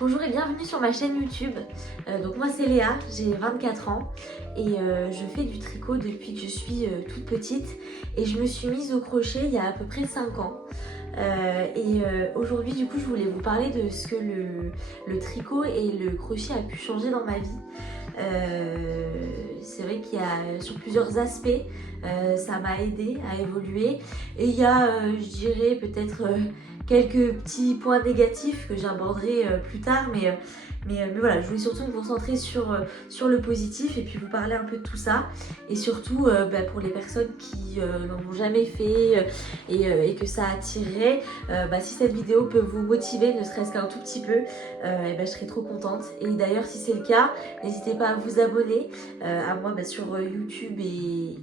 Bonjour et bienvenue sur ma chaîne YouTube. Donc moi c'est Léa, j'ai 24 ans et je fais du tricot depuis que je suis toute petite et je me suis mise au crochet il y a à peu près 5 ans. Aujourd'hui du coup je voulais vous parler de ce que le tricot et le crochet a pu changer dans ma vie. C'est vrai qu'il y a sur plusieurs aspects, ça m'a aidé à évoluer et il y a je dirais peut-être quelques petits points négatifs que j'aborderai plus tard, mais voilà, je voulais surtout me concentrer sur le positif et puis vous parler un peu de tout ça. Et surtout pour les personnes qui n'en ont jamais fait et que ça attirerait, si cette vidéo peut vous motiver, ne serait-ce qu'un tout petit peu, je serais trop contente. Et d'ailleurs, si c'est le cas, n'hésitez pas à vous abonner à moi sur YouTube et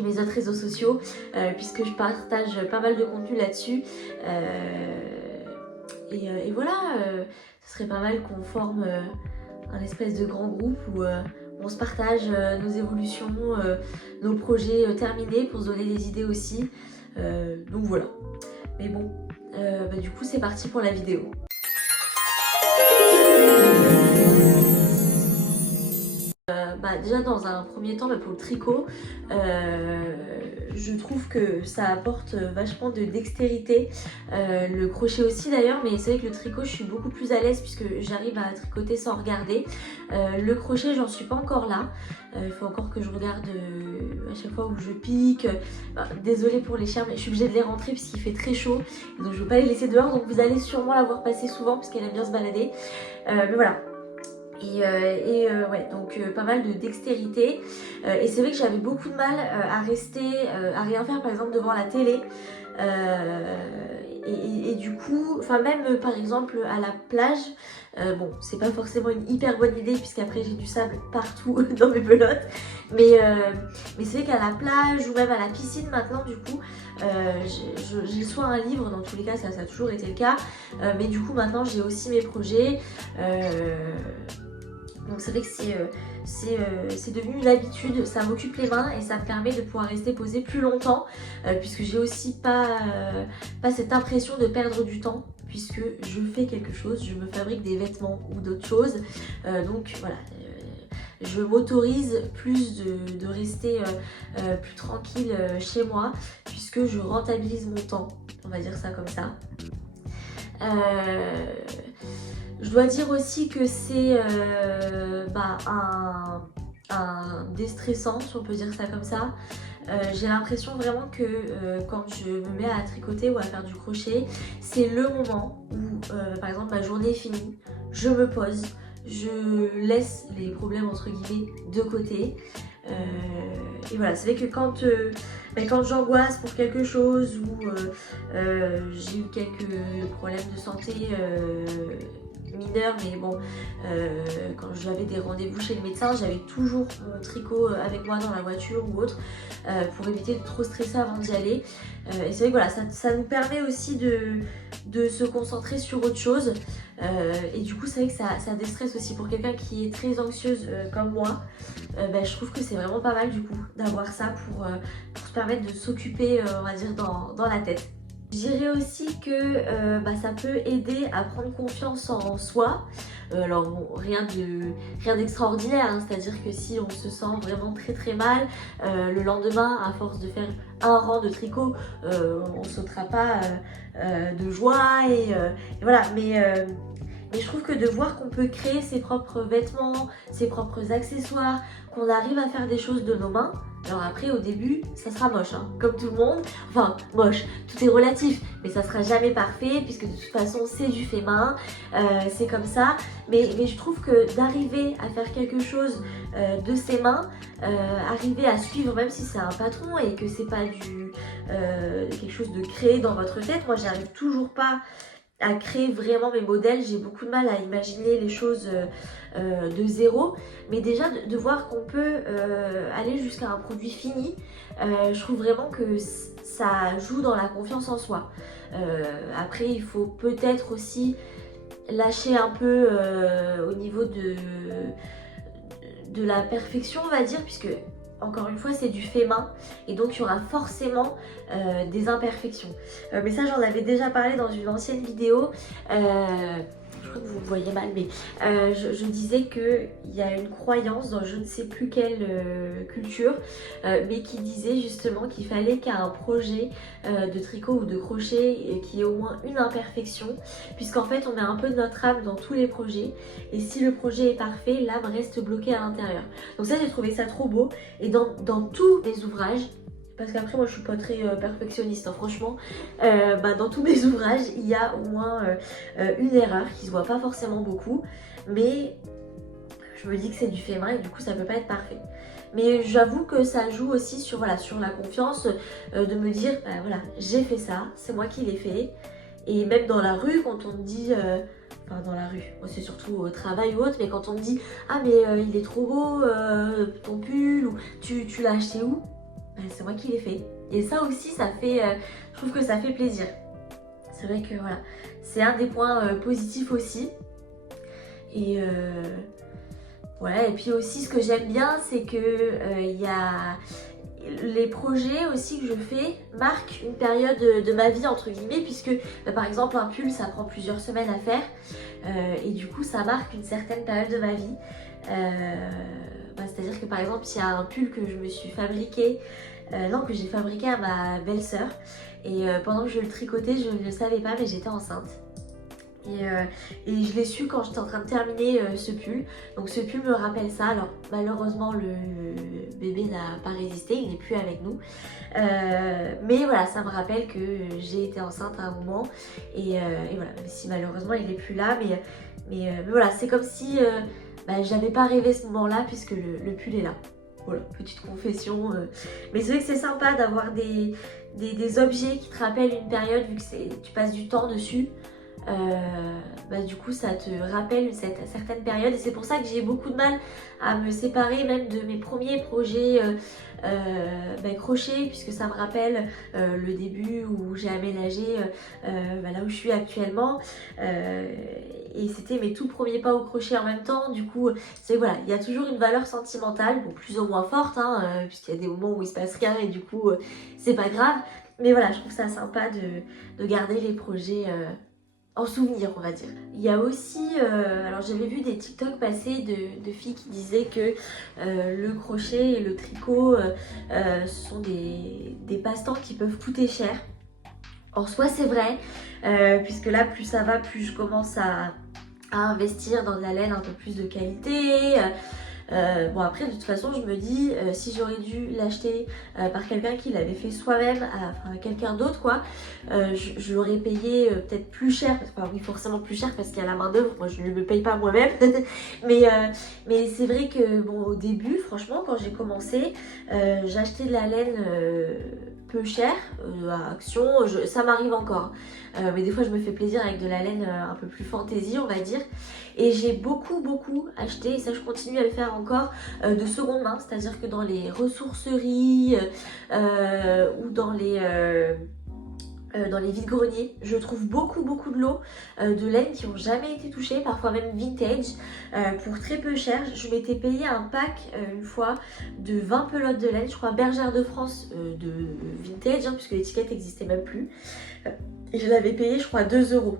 mes autres réseaux sociaux puisque je partage pas mal de contenu là-dessus et voilà, ce serait pas mal qu'on forme un espèce de grand groupe où on se partage nos évolutions, nos projets terminés pour se donner des idées aussi, donc voilà. Mais bon, du coup c'est parti pour la vidéo. Déjà dans un premier temps pour le tricot, je trouve que ça apporte vachement de dextérité, le crochet aussi d'ailleurs, mais c'est vrai que le tricot je suis beaucoup plus à l'aise puisque j'arrive à tricoter sans regarder. Le crochet j'en suis pas encore là, il faut encore que je regarde à chaque fois où je pique. Désolée pour les chiens mais je suis obligée de les rentrer puisqu'il fait très chaud, donc je veux pas les laisser dehors, donc vous allez sûrement la voir passer souvent parce qu'elle aime bien se balader, mais voilà. Donc pas mal de dextérité, et c'est vrai que j'avais beaucoup de mal à rester, à rien faire par exemple devant la télé, et du coup, même par exemple à la plage, bon c'est pas forcément une hyper bonne idée puisqu'après j'ai du sable partout dans mes pelotes, mais c'est vrai qu'à la plage ou même à la piscine maintenant du coup, j'ai soit un livre, dans tous les cas ça a toujours été le cas, mais du coup maintenant j'ai aussi mes projets. Donc c'est vrai que c'est devenu une habitude, ça m'occupe les mains et ça me permet de pouvoir rester posée plus longtemps, puisque j'ai aussi pas cette impression de perdre du temps, puisque je fais quelque chose, je me fabrique des vêtements ou d'autres choses, donc voilà. Je m'autorise plus de rester plus tranquille chez moi, puisque je rentabilise mon temps, on va dire ça comme ça. Je dois dire aussi que c'est un déstressant, si on peut dire ça comme ça. J'ai l'impression vraiment que quand je me mets à tricoter ou à faire du crochet, c'est le moment où, par exemple, ma journée est finie, je me pose, je laisse les problèmes entre guillemets de côté. Et voilà, c'est vrai que quand j'angoisse pour quelque chose ou j'ai eu quelques problèmes de santé mineurs, mais bon, quand j'avais des rendez-vous chez le médecin, j'avais toujours mon tricot avec moi dans la voiture ou autre, pour éviter de trop stresser avant d'y aller. Et c'est vrai que voilà, ça nous permet aussi de se concentrer sur autre chose, et du coup c'est vrai que ça déstresse aussi pour quelqu'un qui est très anxieuse comme moi. Je trouve que c'est vraiment pas mal du coup d'avoir ça pour se permettre de s'occuper, on va dire, dans la tête. Je dirais aussi que ça peut aider à prendre confiance en soi. Alors bon, rien d'extraordinaire, hein, c'est-à-dire que si on se sent vraiment très mal, le lendemain, à force de faire un rang de tricot, on sautera pas de joie et voilà. Mais je trouve que de voir qu'on peut créer ses propres vêtements, ses propres accessoires, qu'on arrive à faire des choses de nos mains. Alors après au début ça sera moche, hein, comme tout le monde, enfin moche, tout est relatif, mais ça sera jamais parfait puisque de toute façon c'est du fait main, c'est comme ça, mais je trouve que d'arriver à faire quelque chose de ses mains, arriver à suivre même si c'est un patron et que c'est pas quelque chose de créé dans votre tête, moi j'arrive toujours pas à créer vraiment mes modèles, j'ai beaucoup de mal à imaginer les choses de zéro, mais déjà de voir qu'on peut aller jusqu'à un produit fini, je trouve vraiment que ça joue dans la confiance en soi. Après il faut peut-être aussi lâcher un peu au niveau de la perfection, on va dire, puisque encore une fois c'est du fait main et donc il y aura forcément des imperfections, mais ça j'en avais déjà parlé dans une ancienne vidéo. Je je crois que vous me voyez mal, mais je disais qu'il y a une croyance dans je ne sais plus quelle culture, mais qui disait justement qu'il fallait qu'à un projet de tricot ou de crochet qu'il y ait au moins une imperfection, puisqu'en fait on met un peu de notre âme dans tous les projets, et si le projet est parfait, l'âme reste bloquée à l'intérieur. Donc ça, j'ai trouvé ça trop beau, et dans tous mes ouvrages, parce qu'après moi je suis pas très perfectionniste, hein, franchement, dans tous mes ouvrages il y a au moins une erreur qui se voit pas forcément beaucoup, mais je me dis que c'est du fait main et du coup ça peut pas être parfait. Mais j'avoue que ça joue aussi sur, voilà, sur la confiance, de me dire voilà, j'ai fait ça, c'est moi qui l'ai fait. Et même dans la rue, quand on me dit, enfin dans la rue, moi c'est surtout au travail ou autre, mais quand on me dit ah mais il est trop beau ton pull, ou tu l'as acheté où, c'est moi qui l'ai fait. Et ça aussi, ça fait, je trouve que ça fait plaisir. C'est vrai que voilà, c'est un des points positifs aussi. Et ouais, et puis aussi ce que j'aime bien, c'est que il y a les projets aussi que je fais marquent une période de ma vie entre guillemets, puisque par exemple un pull ça prend plusieurs semaines à faire, et du coup ça marque une certaine période de ma vie. C'est-à-dire que par exemple il y a un pull que je me suis fabriqué, que j'ai fabriqué à ma belle-sœur, et pendant que je le tricotais je ne le savais pas mais j'étais enceinte. Et je l'ai su quand j'étais en train de terminer ce pull. Donc ce pull me rappelle ça. Alors malheureusement le bébé n'a pas résisté, il n'est plus avec nous. Mais voilà, ça me rappelle que j'ai été enceinte à un moment. Et voilà, même si malheureusement il n'est plus là. Mais voilà, c'est comme si j'avais pas rêvé ce moment-là puisque le pull est là. Voilà, petite confession. Mais c'est vrai que c'est sympa d'avoir des objets qui te rappellent une période vu que tu passes du temps dessus. Du coup ça te rappelle cette certaine période, et c'est pour ça que j'ai beaucoup de mal à me séparer même de mes premiers projets crochet, puisque ça me rappelle le début où j'ai aménagé là où je suis actuellement, et c'était mes tout premiers pas au crochet en même temps. Du coup c'est voilà, il y a toujours une valeur sentimentale, bon, plus ou moins forte puisqu'il y a des moments où il se passe rien et du coup c'est pas grave, mais voilà, je trouve ça sympa de garder les projets en souvenir, on va dire. Il y a aussi, alors j'avais vu des TikTok passer de filles qui disaient que le crochet et le tricot ce sont des passe-temps qui peuvent coûter cher. En soi c'est vrai, puisque là plus ça va, plus je commence à investir dans de la laine un peu plus de qualité. Bon après de toute façon je me dis si j'aurais dû l'acheter par quelqu'un qui l'avait fait soi-même, enfin quelqu'un d'autre quoi, je l'aurais payé peut-être plus cher, oui forcément plus cher parce qu'il y a la main d'œuvre, moi je ne me paye pas moi-même. mais c'est vrai que bon, au début franchement quand j'ai commencé j'achetais de la laine peu cher à Action, ça m'arrive encore, mais des fois je me fais plaisir avec de la laine un peu plus fantaisie on va dire, et j'ai beaucoup acheté, et ça je continue à le faire encore, de seconde main, c'est à dire que dans les ressourceries ou dans les vide-greniers, je trouve beaucoup de lots de laine qui n'ont jamais été touchés, parfois même vintage, pour très peu cher. Je m'étais payé un pack une fois de 20 pelotes de laine, je crois Bergère de France de vintage, puisque l'étiquette n'existait même plus, et je l'avais payé je crois 2 €.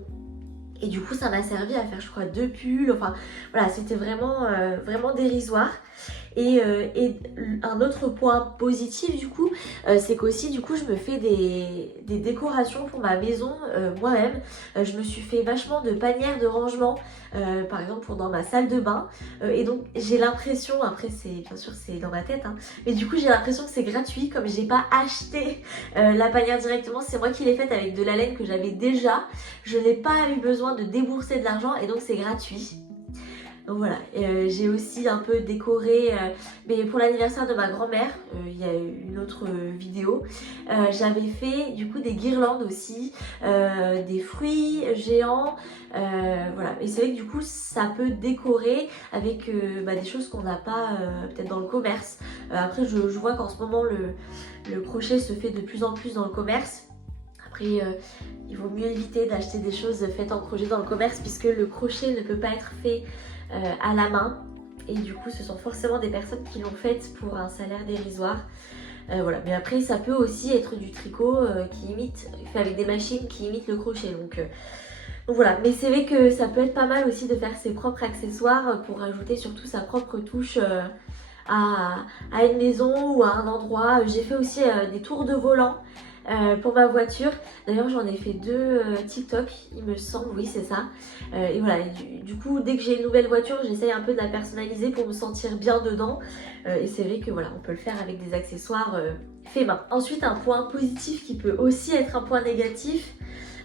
Et du coup ça m'a servi à faire je crois 2 pulls, enfin voilà, c'était vraiment dérisoire. Et un autre point positif du coup, c'est qu'aussi du coup je me fais des décorations pour ma maison moi-même. Je me suis fait vachement de panières de rangement, par exemple pour dans ma salle de bain, et donc j'ai l'impression, après c'est bien sûr c'est dans ma tête, mais du coup j'ai l'impression que c'est gratuit, comme j'ai pas acheté la panière directement, c'est moi qui l'ai faite avec de la laine que j'avais déjà, je n'ai pas eu besoin de débourser de l'argent et donc c'est gratuit. Donc voilà, j'ai aussi un peu décoré, mais pour l'anniversaire de ma grand-mère, il y a une autre vidéo, j'avais fait du coup des guirlandes aussi, des fruits géants, voilà. Et c'est vrai que du coup ça peut décorer avec des choses qu'on n'a pas peut-être dans le commerce. Après je vois qu'en ce moment le crochet se fait de plus en plus dans le commerce. Après il vaut mieux éviter d'acheter des choses faites en crochet dans le commerce, puisque le crochet ne peut pas être fait à la main, et du coup ce sont forcément des personnes qui l'ont faite pour un salaire dérisoire. Voilà, mais après ça peut aussi être du tricot qui imite, fait avec des machines qui imitent le crochet, donc Donc voilà, mais c'est vrai que ça peut être pas mal aussi de faire ses propres accessoires pour ajouter surtout sa propre touche à, à une maison ou à un endroit. J'ai fait aussi des tours de volant pour ma voiture. D'ailleurs j'en ai fait 2 TikTok, il me semble, oui c'est ça. Et voilà, du coup dès que j'ai une nouvelle voiture, j'essaye un peu de la personnaliser pour me sentir bien dedans. Et c'est vrai que voilà, on peut le faire avec des accessoires faits main. Ensuite, un point positif qui peut aussi être un point négatif,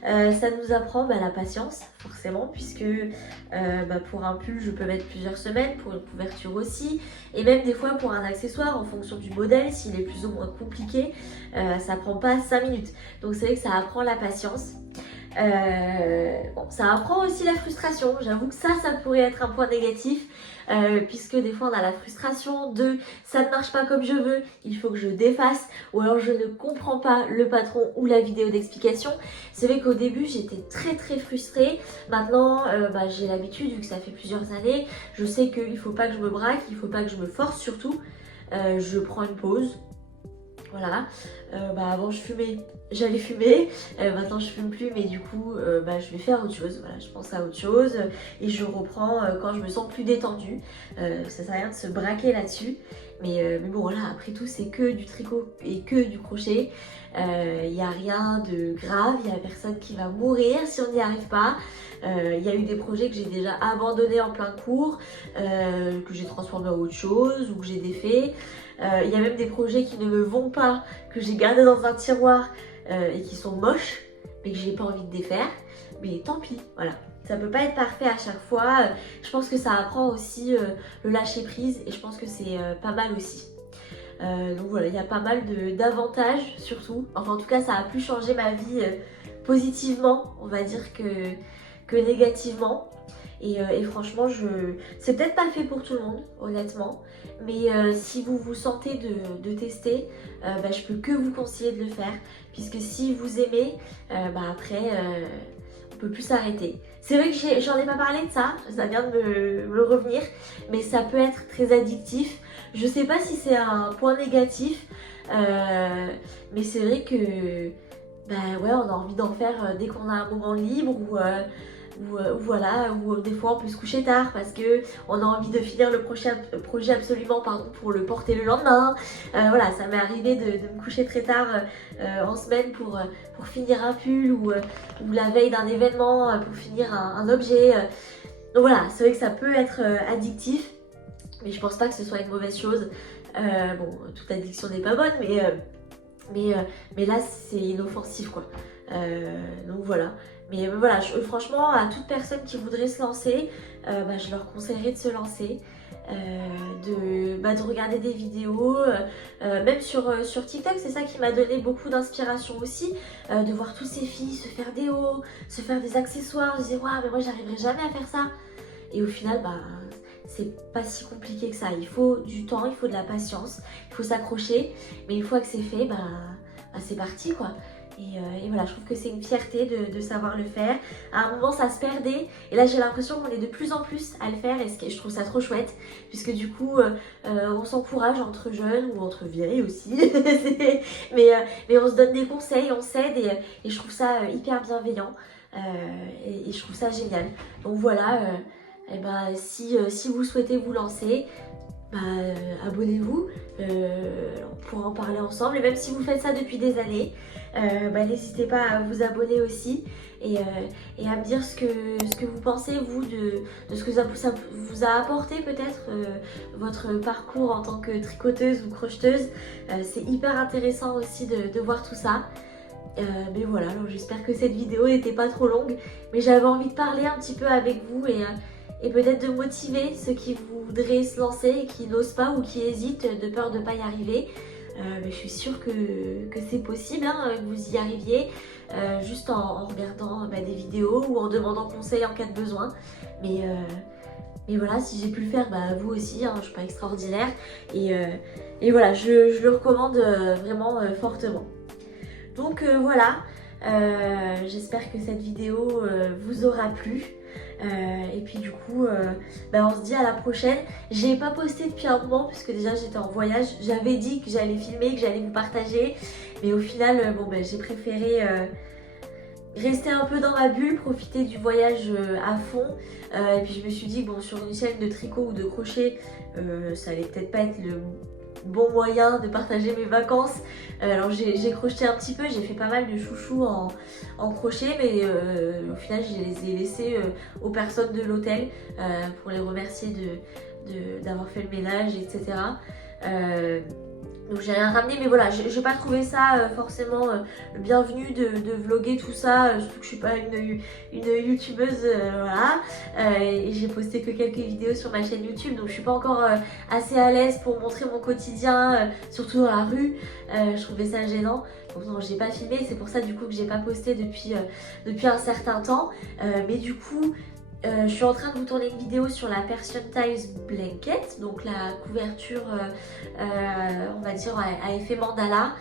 ça nous apprend la patience, forcément, puisque pour un pull, je peux mettre plusieurs semaines, pour une couverture aussi, et même des fois pour un accessoire, en fonction du modèle, s'il est plus ou moins compliqué, ça prend pas 5 minutes. Donc c'est vrai que ça apprend la patience. Bon, ça apprend aussi la frustration, j'avoue que ça pourrait être un point négatif, puisque des fois on a la frustration de ça ne marche pas comme je veux, il faut que je défasse, ou alors je ne comprends pas le patron ou la vidéo d'explication. C'est vrai qu'au début j'étais très frustrée, maintenant j'ai l'habitude, vu que ça fait plusieurs années, je sais qu'il ne faut pas que je me braque, il ne faut pas que je me force surtout, je prends une pause. Voilà, avant je fumais, j'allais fumer, maintenant je fume plus, mais du coup je vais faire autre chose, voilà, je pense à autre chose et je reprends quand je me sens plus détendue. Ça sert à rien de se braquer là-dessus, mais bon voilà, après tout c'est que du tricot et que du crochet, il n'y a rien de grave, il n'y a personne qui va mourir si on n'y arrive pas. Il y a eu des projets que j'ai déjà abandonnés en plein cours, que j'ai transformés en autre chose ou que j'ai défait. Il y a même des projets qui ne me vont pas, que j'ai gardés dans un tiroir et qui sont moches, mais que j'ai pas envie de défaire. Mais tant pis, voilà. Ça peut pas être parfait à chaque fois. Je pense que ça apprend aussi le lâcher prise et je pense que c'est pas mal aussi. Donc voilà, il y a pas mal d'avantages surtout. Enfin en tout cas ça a pu changer ma vie positivement, on va dire que négativement. Et franchement, c'est peut-être pas fait pour tout le monde, honnêtement. Mais si vous vous sentez de tester, je peux que vous conseiller de le faire. Puisque si vous aimez, après, on peut plus s'arrêter. C'est vrai que j'en ai pas parlé de ça, ça vient de me revenir. Mais ça peut être très addictif. Je sais pas si c'est un point négatif. Mais c'est vrai que, ouais, on a envie d'en faire dès qu'on a un moment libre ou des fois on peut se coucher tard parce que on a envie de finir le projet absolument pour le porter le lendemain. Voilà, ça m'est arrivé de me coucher très tard en semaine pour finir un pull ou la veille d'un événement pour finir un objet. Donc voilà, c'est vrai que ça peut être addictif, mais je pense pas que ce soit une mauvaise chose. Bon, toute addiction n'est pas bonne, mais là c'est inoffensif quoi. Donc voilà. Mais voilà, franchement, à toute personne qui voudrait se lancer, je leur conseillerais de se lancer, de regarder des vidéos, même sur TikTok, c'est ça qui m'a donné beaucoup d'inspiration aussi, de voir toutes ces filles se faire des hauts, se faire des accessoires. Je disais, waouh, mais moi j'arriverai jamais à faire ça. Et au final, c'est pas si compliqué que ça. Il faut du temps, il faut de la patience, il faut s'accrocher, mais une fois que c'est fait, c'est parti quoi. Et voilà, je trouve que c'est une fierté de savoir le faire. À un moment ça se perdait et là j'ai l'impression qu'on est de plus en plus à le faire et je trouve ça trop chouette puisque du coup on s'encourage entre jeunes ou entre vieilles aussi mais on se donne des conseils, on s'aide et je trouve ça hyper bienveillant et je trouve ça génial. Donc voilà, si vous souhaitez vous lancer, abonnez-vous, on pourra en parler ensemble et même si vous faites ça depuis des années, n'hésitez pas à vous abonner aussi et à me dire ce que vous pensez vous de ce que ça vous a apporté peut-être votre parcours en tant que tricoteuse ou crocheteuse. C'est hyper intéressant aussi de voir tout ça. Mais voilà, alors j'espère que cette vidéo n'était pas trop longue, mais j'avais envie de parler un petit peu avec vous et peut-être de motiver ceux qui voudraient se lancer et qui n'osent pas ou qui hésitent de peur de ne pas y arriver. Mais je suis sûre que c'est possible, que vous y arriviez juste en regardant des vidéos ou en demandant conseil en cas de besoin. Mais voilà, si j'ai pu le faire, vous aussi, je ne suis pas extraordinaire. Et voilà, je le recommande vraiment fortement. Donc voilà, j'espère que cette vidéo vous aura plu. Et puis du coup, on se dit à la prochaine. J'ai pas posté depuis un moment puisque déjà j'étais en voyage. J'avais dit que j'allais filmer, que j'allais vous partager. Mais au final, j'ai préféré rester un peu dans ma bulle, profiter du voyage à fond. Et puis je me suis dit bon, sur une chaîne de tricot ou de crochet, ça allait peut-être pas être le bon moyen de partager mes vacances. Alors j'ai crocheté un petit peu, j'ai fait pas mal de chouchous en crochet, mais au final je les ai laissés aux personnes de l'hôtel pour les remercier d'avoir fait le ménage, etc. Donc j'ai rien ramené, mais voilà, j'ai pas trouvé ça forcément bienvenu de vlogger tout ça, surtout que je suis pas une youtubeuse, voilà. Et j'ai posté que quelques vidéos sur ma chaîne YouTube, donc je suis pas encore assez à l'aise pour montrer mon quotidien, surtout dans la rue. Je trouvais ça gênant, donc non, j'ai pas filmé, c'est pour ça du coup que j'ai pas posté depuis un certain temps. Mais du coup, je suis en train de vous tourner une vidéo sur la Persian Tiles Blanket, donc la couverture, on va dire, à effet mandala.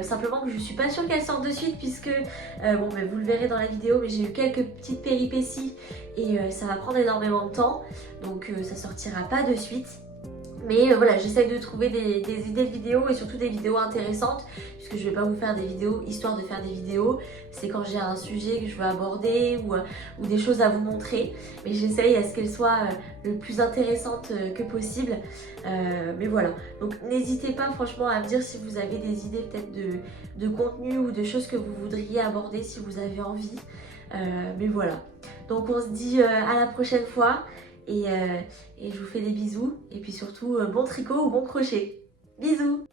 Simplement que je suis pas sûre qu'elle sorte de suite puisque, bon, mais vous le verrez dans la vidéo, mais j'ai eu quelques petites péripéties et ça va prendre énormément de temps, donc ça sortira pas de suite. Mais voilà, j'essaie de trouver des idées de vidéos et surtout des vidéos intéressantes, puisque je vais pas vous faire des vidéos histoire de faire des vidéos. C'est quand j'ai un sujet que je veux aborder ou des choses à vous montrer. Mais j'essaye à ce qu'elles soient le plus intéressantes que possible. Mais voilà, donc n'hésitez pas franchement à me dire si vous avez des idées peut-être de contenu ou de choses que vous voudriez aborder si vous avez envie. Mais voilà, donc on se dit à la prochaine fois. Et je vous fais des bisous et puis surtout bon tricot ou bon crochet. Bisous!